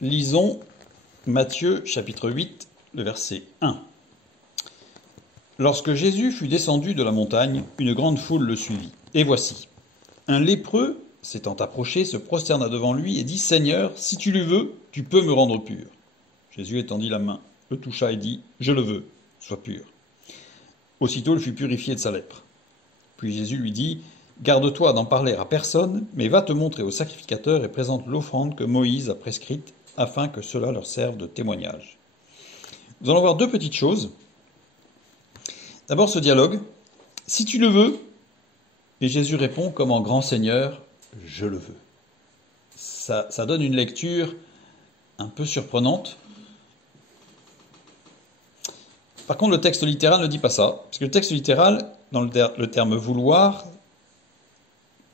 Lisons Matthieu chapitre 8, le verset 1. Lorsque Jésus fut descendu de la montagne, une grande foule le suivit. Et voici, un lépreux, s'étant approché, se prosterna devant lui et dit « Seigneur, si tu le veux, tu peux me rendre pur. » Jésus étendit la main, le toucha et dit « Je le veux, sois pur. » Aussitôt il fut purifié de sa lèpre. Puis Jésus lui dit « Garde-toi d'en parler à personne, mais va te montrer au sacrificateur et présente l'offrande que Moïse a prescrite, afin que cela leur serve de témoignage. » Nous allons voir deux petites choses. D'abord ce dialogue. « Si tu le veux », et Jésus répond comme en grand Seigneur, « Je le veux ». Ça donne une lecture un peu surprenante. Par contre, le texte littéral ne dit pas ça, parce que le texte littéral, dans le terme vouloir,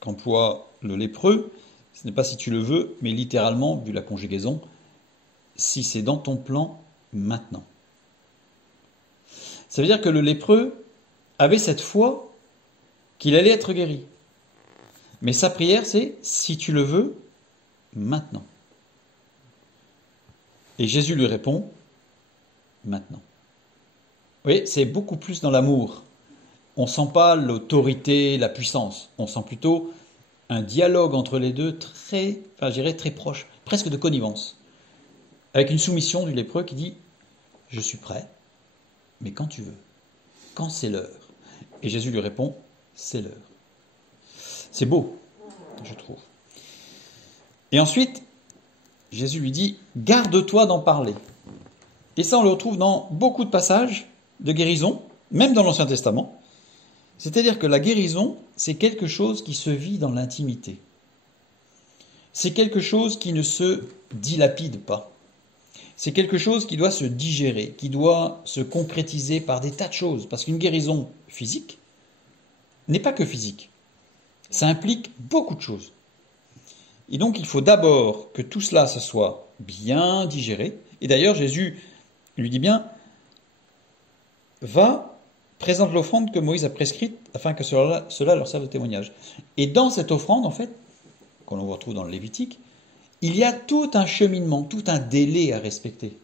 qu'emploie le lépreux, ce n'est pas si tu le veux, mais littéralement, vu la conjugaison, si c'est dans ton plan, maintenant. Ça veut dire que le lépreux avait cette foi qu'il allait être guéri. Mais sa prière, c'est si tu le veux, maintenant. Et Jésus lui répond, maintenant. Vous voyez, c'est beaucoup plus dans l'amour. On ne sent pas l'autorité, la puissance. On sent plutôt un dialogue entre les deux très, je dirais très proche, presque de connivence. Avec une soumission du lépreux qui dit « Je suis prêt, mais quand tu veux, quand c'est l'heure. » Et Jésus lui répond « C'est l'heure. » C'est beau, je trouve. Et ensuite, Jésus lui dit « Garde-toi d'en parler. » Et ça, on le retrouve dans beaucoup de passages de guérison, même dans l'Ancien Testament. C'est-à-dire que la guérison, c'est quelque chose qui se vit dans l'intimité. C'est quelque chose qui ne se dilapide pas. C'est quelque chose qui doit se digérer, qui doit se concrétiser par des tas de choses. Parce qu'une guérison physique n'est pas que physique. Ça implique beaucoup de choses. Et donc il faut d'abord que tout cela se soit bien digéré. Et d'ailleurs Jésus lui dit bien, va, présente l'offrande que Moïse a prescrite afin que cela leur serve de témoignage. Et dans cette offrande, en fait, qu'on retrouve dans le Lévitique, il y a tout un cheminement, tout un délai à respecter.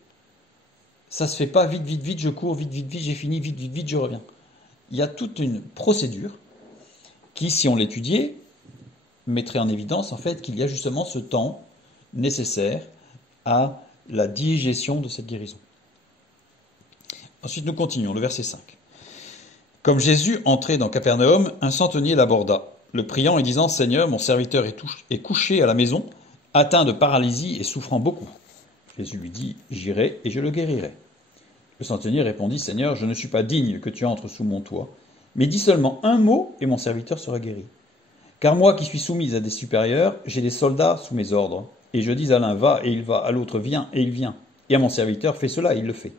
Ça se fait pas vite, vite, vite, je cours, vite, vite, vite, j'ai fini, vite, vite, vite, je reviens. Il y a toute une procédure qui, si on l'étudiait, mettrait en évidence en fait qu'il y a justement ce temps nécessaire à la digestion de cette guérison. Ensuite, nous continuons, le verset 5. Comme Jésus entrait dans Capernaum, un centenier l'aborda, le priant et disant « Seigneur, mon serviteur est couché à la maison, atteint de paralysie et souffrant beaucoup. » Jésus lui dit « J'irai et je le guérirai. » Le centenier répondit « Seigneur, je ne suis pas digne que tu entres sous mon toit, mais dis seulement un mot et mon serviteur sera guéri. Car moi qui suis soumise à des supérieurs, j'ai des soldats sous mes ordres, et je dis à l'un va et il va, à l'autre viens et il vient, et à mon serviteur fais cela et il le fait. »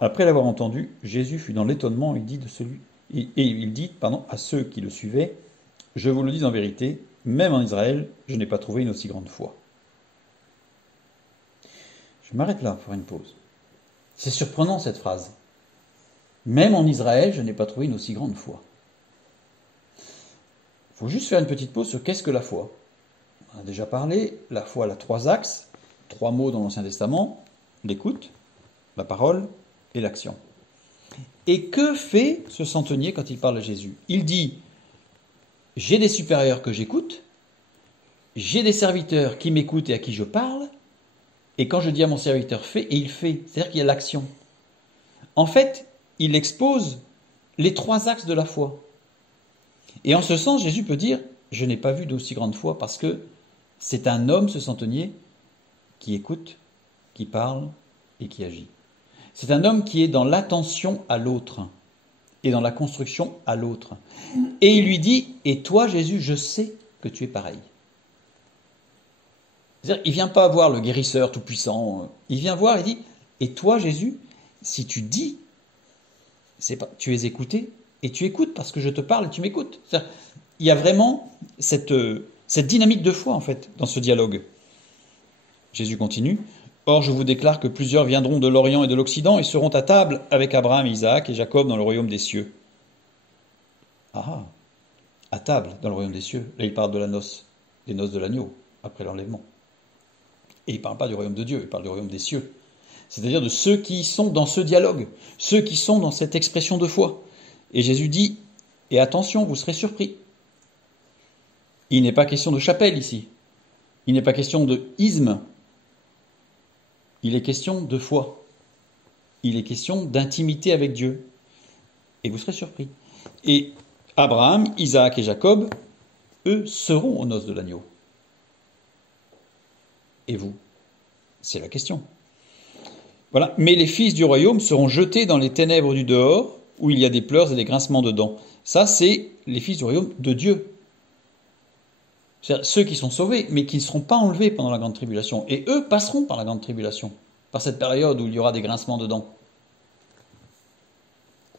Après l'avoir entendu, Jésus fut dans l'étonnement et il dit à ceux qui le suivaient, « Je vous le dis en vérité, même en Israël, je n'ai pas trouvé une aussi grande foi. » Je m'arrête là pour une pause. C'est surprenant cette phrase. Même en Israël, je n'ai pas trouvé une aussi grande foi. Il faut juste faire une petite pause sur qu'est-ce que la foi. On a déjà parlé, la foi elle a 3 axes, 3 mots dans l'Ancien Testament, l'écoute, la parole et l'action. Et que fait ce centenier quand il parle à Jésus? Il dit, j'ai des supérieurs que j'écoute, j'ai des serviteurs qui m'écoutent et à qui je parle, et quand je dis à mon serviteur fais, et il fait, c'est-à-dire qu'il y a l'action. En fait, il expose les 3 axes de la foi. Et en ce sens, Jésus peut dire, je n'ai pas vu d'aussi grande foi, parce que c'est un homme, ce centenier, qui écoute, qui parle et qui agit. C'est un homme qui est dans l'attention à l'autre et dans la construction à l'autre. Et il lui dit, et toi Jésus, je sais que tu es pareil. C'est-à-dire, il ne vient pas voir le guérisseur tout-puissant, il vient voir et dit, et toi Jésus, si tu dis, tu es écouté, et tu écoutes parce que je te parle et tu m'écoutes. C'est-à-dire, il y a vraiment cette dynamique de foi en fait dans ce dialogue. Jésus continue. Or, je vous déclare que plusieurs viendront de l'Orient et de l'Occident et seront à table avec Abraham, Isaac et Jacob dans le royaume des cieux. Ah, à table dans le royaume des cieux. Là, il parle de la noce, des noces de l'agneau, après l'enlèvement. Et il ne parle pas du royaume de Dieu, il parle du royaume des cieux. C'est-à-dire de ceux qui sont dans ce dialogue, ceux qui sont dans cette expression de foi. Et Jésus dit, et attention, vous serez surpris. Il n'est pas question de chapelle ici. Il n'est pas question de isme. Il est question de foi. Il est question d'intimité avec Dieu. Et vous serez surpris. Et Abraham, Isaac et Jacob, eux, seront aux noces de l'agneau. Et vous? C'est la question. Voilà. Mais les fils du royaume seront jetés dans les ténèbres du dehors, où il y a des pleurs et des grincements de dents. Ça, c'est les fils du royaume de Dieu. C'est-à-dire ceux qui sont sauvés, mais qui ne seront pas enlevés pendant la grande tribulation. Et eux passeront par la grande tribulation, par cette période où il y aura des grincements de dents.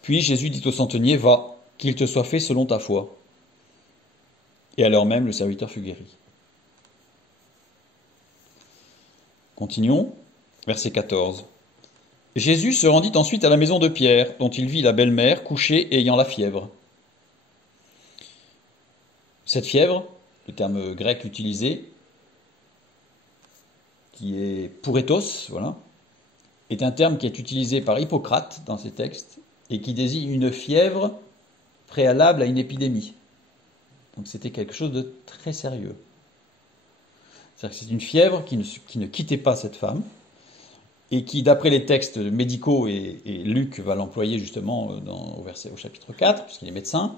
Puis Jésus dit au centenier, va, qu'il te soit fait selon ta foi. Et alors même, le serviteur fut guéri. Continuons, verset 14. Jésus se rendit ensuite à la maison de Pierre, dont il vit la belle-mère couchée et ayant la fièvre. Cette fièvre, le terme grec utilisé, qui est pouretos, voilà, est un terme qui est utilisé par Hippocrate dans ses textes et qui désigne une fièvre préalable à une épidémie. Donc c'était quelque chose de très sérieux. C'est-à-dire que c'est une fièvre qui ne quittait pas cette femme et qui, d'après les textes médicaux, et Luc va l'employer justement au chapitre 4, puisqu'il est médecin,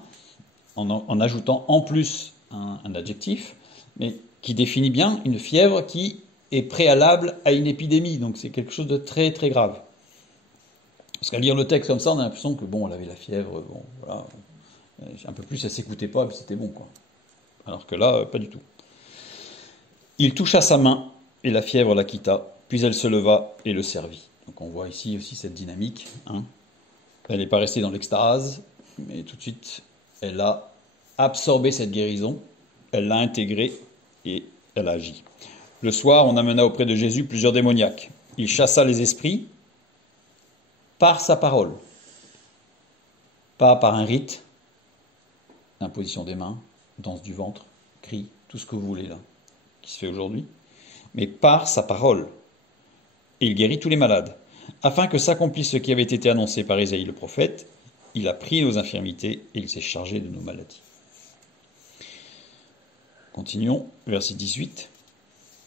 en ajoutant en plus un adjectif, mais qui définit bien une fièvre qui est préalable à une épidémie. Donc c'est quelque chose de très très grave. Parce qu'à lire le texte comme ça, on a l'impression que bon, elle avait la fièvre, bon, voilà, un peu plus, elle s'écoutait pas, puis c'était bon, quoi. Alors que là, pas du tout. Il toucha sa main, et la fièvre la quitta, puis elle se leva et le servit. Donc on voit ici aussi cette dynamique. Hein. Elle n'est pas restée dans l'extase, mais tout de suite, elle a absorbé cette guérison, elle l'a intégrée et elle a agi. Le soir, on amena auprès de Jésus plusieurs démoniaques. Il chassa les esprits par sa parole, pas par un rite, imposition des mains, danse du ventre, cri, tout ce que vous voulez là, qui se fait aujourd'hui, mais par sa parole. Et il guérit tous les malades, afin que s'accomplisse ce qui avait été annoncé par Isaïe le prophète. Il a pris nos infirmités et il s'est chargé de nos maladies. Continuons, verset 18.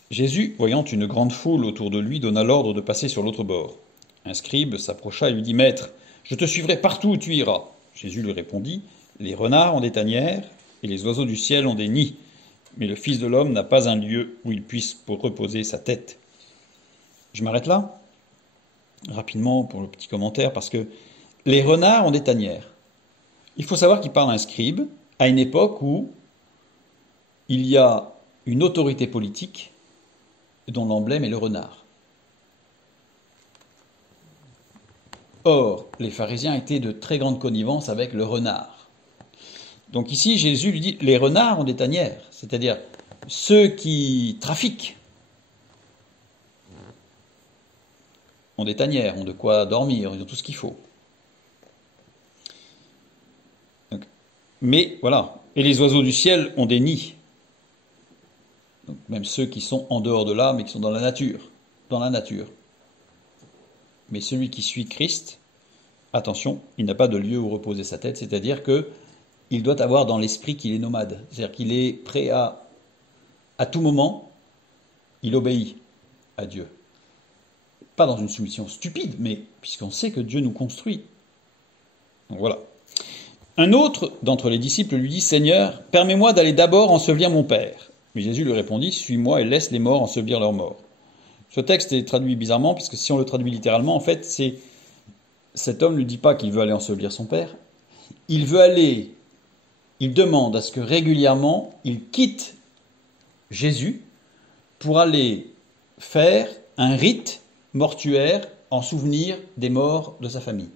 Jésus, voyant une grande foule autour de lui, donna l'ordre de passer sur l'autre bord. Un scribe s'approcha et lui dit, « Maître, je te suivrai partout où tu iras. » Jésus lui répondit, « Les renards ont des tanières et les oiseaux du ciel ont des nids, mais le Fils de l'homme n'a pas un lieu où il puisse reposer sa tête. » Je m'arrête là, rapidement pour le petit commentaire, parce que les renards ont des tanières. Il faut savoir qu'il parle à un scribe à une époque où il y a une autorité politique dont l'emblème est le renard. Or, les pharisiens étaient de très grande connivence avec le renard. Donc ici, Jésus lui dit, les renards ont des tanières, c'est-à-dire ceux qui trafiquent ont des tanières, ont de quoi dormir, ils ont tout ce qu'il faut. Donc, mais voilà, et les oiseaux du ciel ont des nids. Donc, même ceux qui sont en dehors de là, mais qui sont dans la nature. Mais celui qui suit Christ, attention, il n'a pas de lieu où reposer sa tête, c'est-à-dire qu'il doit avoir dans l'esprit qu'il est nomade, c'est-à-dire qu'il est prêt à tout moment, il obéit à Dieu. Pas dans une soumission stupide, mais puisqu'on sait que Dieu nous construit. Donc voilà. Un autre d'entre les disciples lui dit, « Seigneur, permets-moi d'aller d'abord ensevelir mon père. » Mais Jésus lui répondit, « Suis-moi et laisse les morts ensevelir leurs morts. » Ce texte est traduit bizarrement, puisque si on le traduit littéralement, en fait, cet homme ne lui dit pas qu'il veut aller ensevelir son père. Il demande à ce que régulièrement, il quitte Jésus pour aller faire un rite mortuaire en souvenir des morts de sa famille.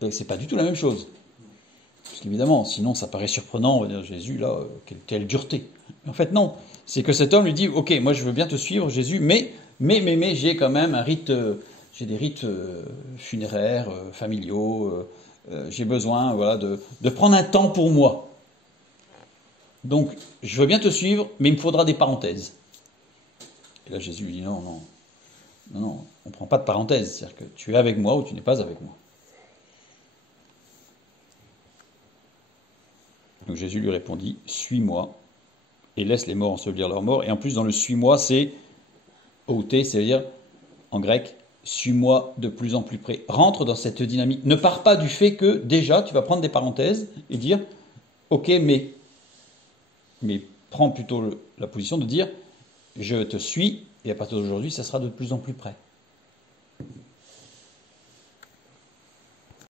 Et c'est pas du tout la même chose. Parce qu'évidemment, sinon ça paraît surprenant, on va dire Jésus, là, quelle dureté. Mais en fait, non. C'est que cet homme lui dit, ok, moi je veux bien te suivre, Jésus, mais j'ai quand même un rite, j'ai des rites funéraires, familiaux, j'ai besoin, voilà, de prendre un temps pour moi. Donc, je veux bien te suivre, mais il me faudra des parenthèses. Et là, Jésus lui dit non, non, non, non, on ne prend pas de parenthèse. C'est-à-dire que tu es avec moi ou tu n'es pas avec moi. Donc Jésus lui répondit, suis-moi et laisse les morts ensevelir leurs morts. Et en plus, dans le suis-moi, c'est outé, c'est-à-dire en grec, suis-moi de plus en plus près. Rentre dans cette dynamique. Ne pars pas du fait que déjà tu vas prendre des parenthèses et dire ok, mais prends plutôt la position de dire je te suis et à partir d'aujourd'hui, ça sera de plus en plus près.